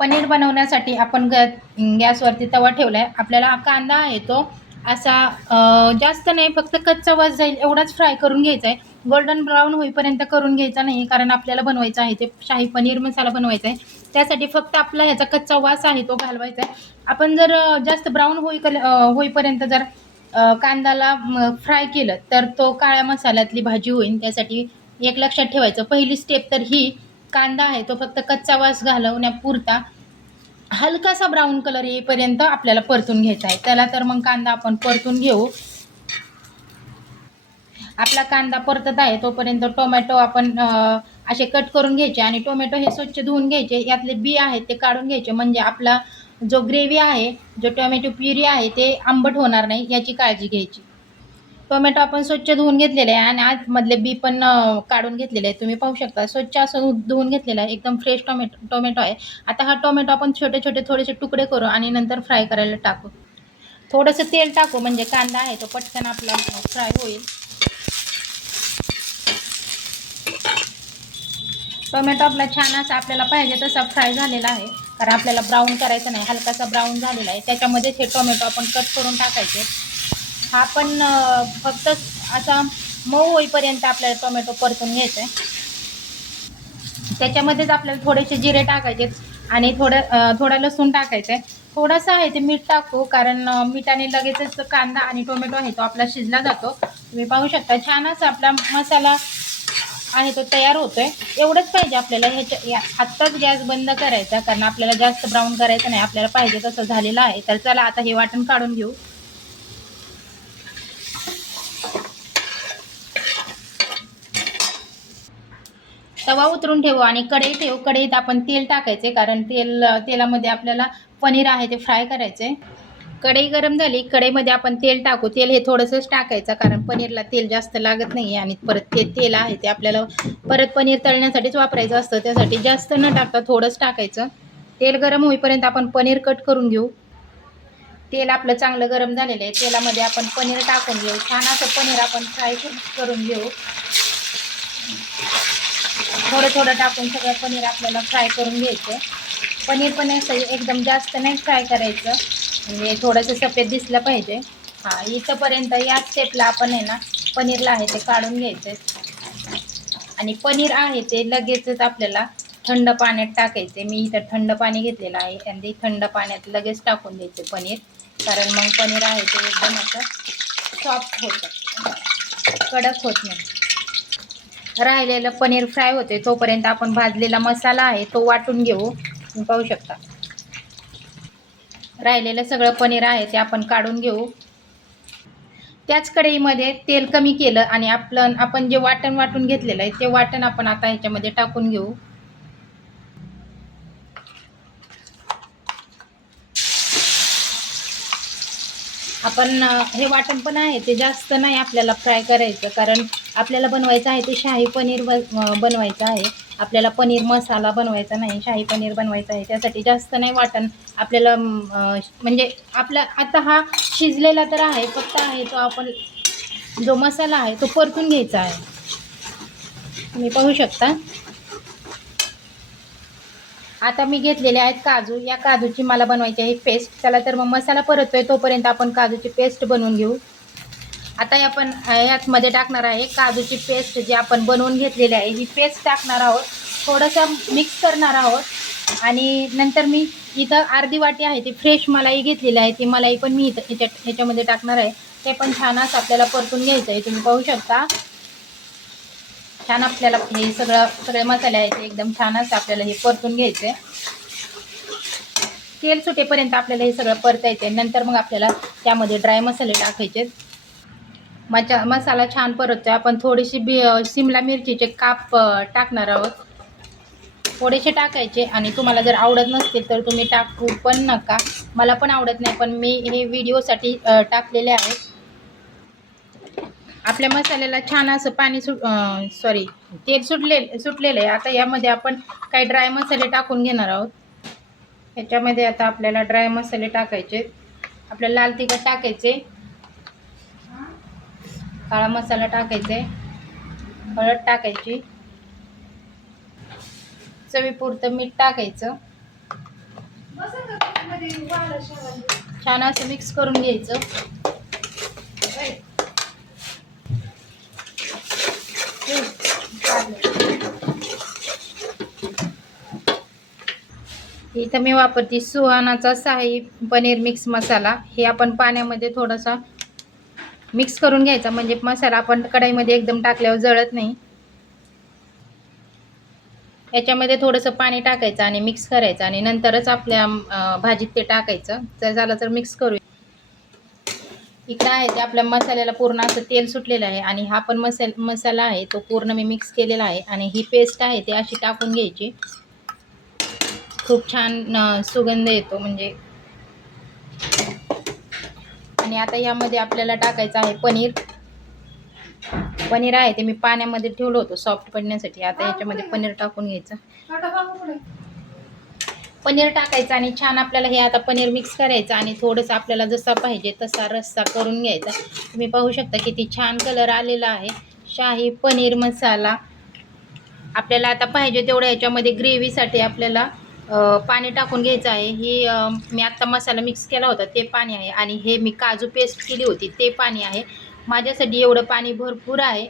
पनीर बनवण्यासाठी आपण गॅसवरती तवा ठेवला आहे. आपल्याला हा कांदा आहे तो असा जास्त नाही, फक्त कच्चा वास जाईल एवढाच फ्राय करून घ्यायचा आहे. गोल्डन ब्राऊन होईपर्यंत करून घ्यायचा नाही, कारण आपल्याला बनवायचं आहे ते शाही पनीर मसाला बनवायचा आहे. त्यासाठी फक्त आपला ह्याचा कच्चा वास आहे तो घालवायचा आहे. आपण जर जास्त ब्राऊन होईपर्यंत जर कांद्याला फ्राय केलं तर तो काळ्या मसाल्यातली भाजी होईल. त्यासाठी एक लक्षात ठेवायचं, पहिली स्टेप तर ही, कांदा आहे तो फक्त कच्चा वास घालवण्यापुरता हलकासा ब्राऊन कलर येईपर्यंत आपल्याला परतून घ्यायचा आहे. त्याला तर मग कांदा आपण परतून घेऊ. आपला कांदा परतत आहे तोपर्यंत टोमॅटो आपण असे कट करून घ्यायचे आणि टोमॅटो हे स्वच्छ धुवून घ्यायचे. यातले बी आहेत ते काढून घ्यायचे, म्हणजे आपला जो ग्रेव्ही आहे, जो टोमॅटो प्युरी आहे ते आंबट होणार नाही याची काळजी घ्यायची. टोमॅटो आपण स्वच्छ धुवून घेतलेले आहे आणि आतमधले बी पण काढून घेतलेले आहे. तुम्ही पाहू शकता स्वच्छ असं धुवून घेतलेलं आहे. एकदम फ्रेश टोमॅटो आहे. आता हा टोमॅटो आपण छोटे छोटे थोडेसे तुकडे करू आणि नंतर फ्राय करायला टाकू. थोडंसं तेल टाकू म्हणजे कांदा आहे तो पटकन आपला फ्राय होईल. टोमॅटो आपला छान असा आपल्याला पाहिजे तसा फ्राय झालेला आहे, कारण आपल्याला ब्राऊन करायचं नाही, हलकासा ब्राऊन झालेला आहे. त्याच्यामध्येच हे टोमॅटो आपण कट करून टाकायचे. हा पण फक्त असा मऊ होईपर्यंत आपल्याला टोमॅटो परतून घ्यायचा आहे. त्याच्यामध्येच आपल्याला थोडेसे जिरे टाकायचे आणि थोडा लसूण टाकायचं आहे. थोडंसं आहे ते मीठ टाकू, कारण मिठाने लगेचच कांदा आणि टोमॅटो आहे तो आपला शिजला जातो. तुम्ही पाहू शकता छान असा आपला मसाला आहे तो तयार होतोय. एवढंच पाहिजे आपल्याला. आत्ताच गॅस बंद करायचा, कारण आपल्याला जास्त ब्राऊन करायचं नाही, आपल्याला पाहिजे तसं झालेलं आहे. तर चला आता हे वाटण काढून घेऊ. तवा उतरून ठेवू आणि कढई ठेवू. कढईत आपण तेल टाकायचे, कारण तेलामध्ये आपल्याला पनीर आहे ते फ्राय करायचे. कढई गरम झाली, कढईमध्ये आपण तेल टाकू. तेल हे थोडंसंच टाकायचं, कारण पनीरला तेल जास्त लागत नाही आणि परत ते तेल आहे ते आपल्याला परत पनीर तळण्यासाठीच वापरायचं असतं. त्यासाठी जास्त न टाकता थोडंच टाकायचं. तेल गरम होईपर्यंत आपण पनीर कट करून घेऊ. तेल आपलं चांगलं गरम झालेलं आहे. तेलामध्ये आपण पनीर टाकून घेऊ. छान असं पनीर आपण फ्राय करून घेऊ. थोडं थोडं टाकून सगळं पनीर आपल्याला फ्राय करून घ्यायचं. पनीर पण असं एकदम जास्त नाही फ्राय करायचं, म्हणजे थोडंसं सफेद दिसलं पाहिजे. हां, इथंपर्यंत या स्टेपला आपण आहे ना पनीरला आहे ते काढून घ्यायचं आणि पनीर आहे ते लगेचच आपल्याला थंड पाण्यात टाकायचे. मी इथं थंड पाणी घेतलेलं आहे आणि थंड पाण्यात लगेच टाकून द्यायचे पनीर, कारण मग पनीर आहे ते एकदम असं सॉफ्ट होतं, कडक होत नाही. राहिलेलं पनीर फ्राय होते तोपर्यंत आपण भाजलेला मसाला आहे तो वाटून घेऊ. तुम्ही पाहू शकता राहिलेलं सगळं पनीर आहे ते आपण काढून घेऊ. त्याच कढईमध्ये तेल कमी केलं आणि आपण जे वाटण वाटून घेतलेलं आहे ते वाटण आपण आता ह्याच्यामध्ये टाकून घेऊ. आपण हे वाटण पण आहे ते जास्त नाही आपल्याला फ्राय करायचं, कारण आपल्याला बनवायचं आहे ते शाही पनीर बनवायचं आहे. आपल्याला पनीर मसाला बनवायचा नाही, शाही पनीर बनवायचं आहे. त्यासाठी जास्त नाही वाटण आपल्याला म्हणजे आपला आता हा शिजलेला तर आहे, फक्त आहे तो आपण जो मसाला आहे तो परतून घ्यायचा आहे. तुम्ही पाहू शकता. आता मी घेतलेले आहेत काजू. या काजूची मला बनवायची आहे पेस्ट. चला तर मग मसाला परततोय तोपर्यंत आपण काजूची पेस्ट बनवून घेऊ. आता आपण यातमध्ये टाकणार आहे काजूची पेस्ट जी आपण बनवून घेतलेली आहे. ही पेस्ट टाकणार आहोत, थोडंसं मिक्स करणार आहोत आणि नंतर मी इथं अर्धी वाटी आहे ती फ्रेश मलाई घेतलेली आहे. ती मलाई पण मी इथं ह्याच्यामध्ये टाकणार आहे. ते पण छान असं आपल्याला परतून घ्यायचं आहे. तुम्ही पाहू शकता छान आपल्याला हे सगळे मसाले आहेत ते एकदम छान असं आपल्याला हे परतून घ्यायचे. तेल सुटेपर्यंत आपल्याला हे सगळं परतायचं आहे. नंतर मग आपल्याला त्यामध्ये ड्राय मसाले टाकायचे. मसाला छान परततोय. आपण थोडीशी शिमला मिरचीचे काप टाकणार आहोत. थोडेसे टाकायचे आणि तुम्हाला जर आवडत नसतील तर तुम्ही टाकू पण नका. मला पण आवडत नाही, पण मी हे व्हिडिओसाठी टाकलेले आहेत. आपल्या मसाल्याला छान असं तेल सुटलेलं आहे. आता यामध्ये आपण काही ड्राय मसाले टाकून घेणार आहोत. ह्याच्यामध्ये आता आपल्याला ड्राय मसाले टाकायचे. आपल्याला लाल तिखट टाकायचे, काळा मसाला टाकायचे, हळद टाकायची, चवीपुरतं मीठ टाकायचं. छान असं मिक्स करून घ्यायचं. इथं मी वापरते सुहानाचा शाही पनीर मिक्स मसाला. हे आपण पाण्यामध्ये थोडासा मिक्स करून घ्यायचा, म्हणजे मसाला आपण कढईमध्ये एकदम टाकल्यावर जळत नाही. याच्यामध्ये थोडंसं पाणी टाकायचं आणि मिक्स करायचं आणि नंतरच आपल्या भाजीत ते टाकायचं. जर झालं तर मिक्स करू. इकडं आहे ते आपल्या मसाल्याला पूर्ण असं तेल सुटलेलं आहे आणि हा पण मसाला आहे तो पूर्ण मी मिक्स केलेला आहे. आणि ही पेस्ट आहे ती अशी टाकून घ्यायची. खूप छान सुगंध येतो म्हणजे. आणि आता यामध्ये आपल्याला टाकायचं आहे पनीर. पनीर आहे ते मी पाण्यामध्ये ठेवलं होतं सॉफ्ट पडण्यासाठी. आता याच्यामध्ये पनीर टाकून घ्यायचं. पनीर टाकायचं आणि छान आपल्याला हे आता पनीर मिक्स करायचं आणि थोडंसं आपल्याला जसा पाहिजे तसा रस्सा करून घ्यायचा. तुम्ही पाहू शकता किती छान कलर आलेला आहे. शाही पनीर मसाला. आपल्याला आता पाहिजे तेवढं याच्यामध्ये ग्रेव्हीसाठी आपल्याला पाणी टाकून घ्यायचं आहे. ही मी आत्ता मसाला मिक्स केला होता ते पाणी आहे आणि हे मी काजू पेस्ट केली होती ते पाणी आहे. माझ्यासाठी एवढं पाणी भरपूर आहे.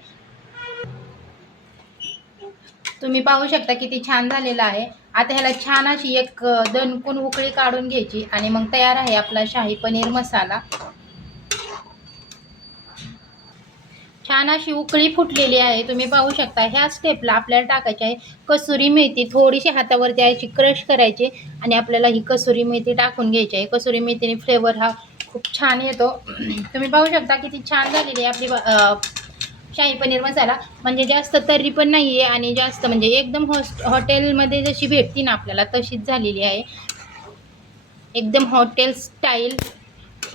तुम्ही पाहू शकता किती छान झालेलं आहे. आता ह्याला छान अशी एक दणकून उकळी काढून घ्यायची आणि मग तयार आहे आपला शाही पनीर मसाला. छान अशी उकळी फुटलेली आहे. तुम्ही पाहू शकता. ह्या स्टेपला आपल्याला टाकायची आहे कसुरी मेथी. थोडीशी हातावरती अशी क्रश करायची आणि आपल्याला ही कसुरी मेथी टाकून घ्यायची आहे. कसुरी मेथीने फ्लेवर हा खूप छान येतो. तुम्ही पाहू शकता किती छान झालेली आहे आपली शाही पनीर मसाला. म्हणजे जास्त तर्री पण नाही आहे आणि जास्त म्हणजे एकदम हॉटेलमध्ये जशी भेटती ना आपल्याला तशीच झालेली आहे. एकदम हॉटेल स्टाईल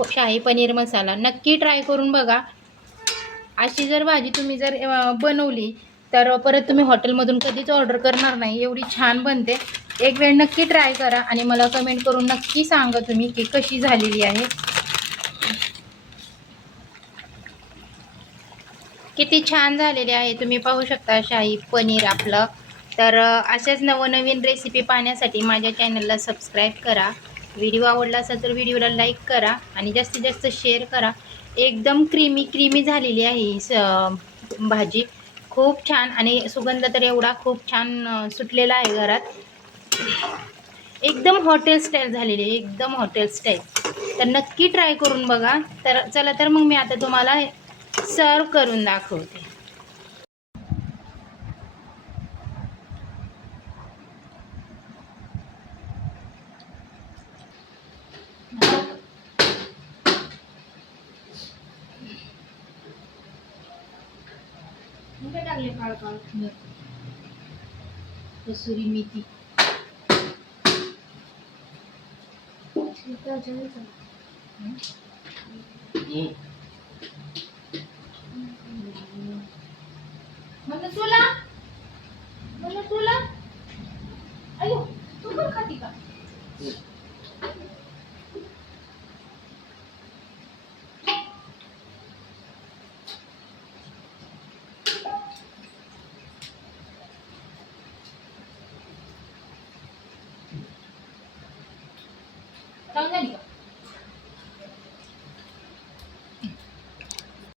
शाही पनीर मसाला. नक्की ट्राय करून बघा. अशी जर भाजी तुम्ही जर बनवली तर परत तुम्ही हॉटेलमधून कधीच ऑर्डर करणार नाही. एवढी छान बनते. एक वेळ नक्की ट्राय करा आणि मला कमेंट करून नक्की सांगा तुम्ही की कशी झालेली आहे. किती छान झालेली आहे. तुम्ही पाहू शकता शाही पनीर आपलं. तर अशाच नवनवीन रेसिपी पाहण्यासाठी माझ्या चॅनलला सबस्क्राईब करा. व्हिडिओ आवडला असेल तर व्हिडिओला लाईक करा आणि जास्तीत जास्त शेअर करा. एकदम क्रीमी झालेली आहे ही भाजी. खूप छान आणि सुगंध तर एवढा खूप छान सुटलेला आहे घरात. एकदम हॉटेल स्टाईल झालेली आहे. एकदम हॉटेल स्टाईल. तर नक्की ट्राय करून बघा. तर चला तर मग मी आता तुम्हाला सर्व करून दाखवते. टाकले काळ काळ कसुरी मेथी. तुला अयो तू पण खाती का? चांगली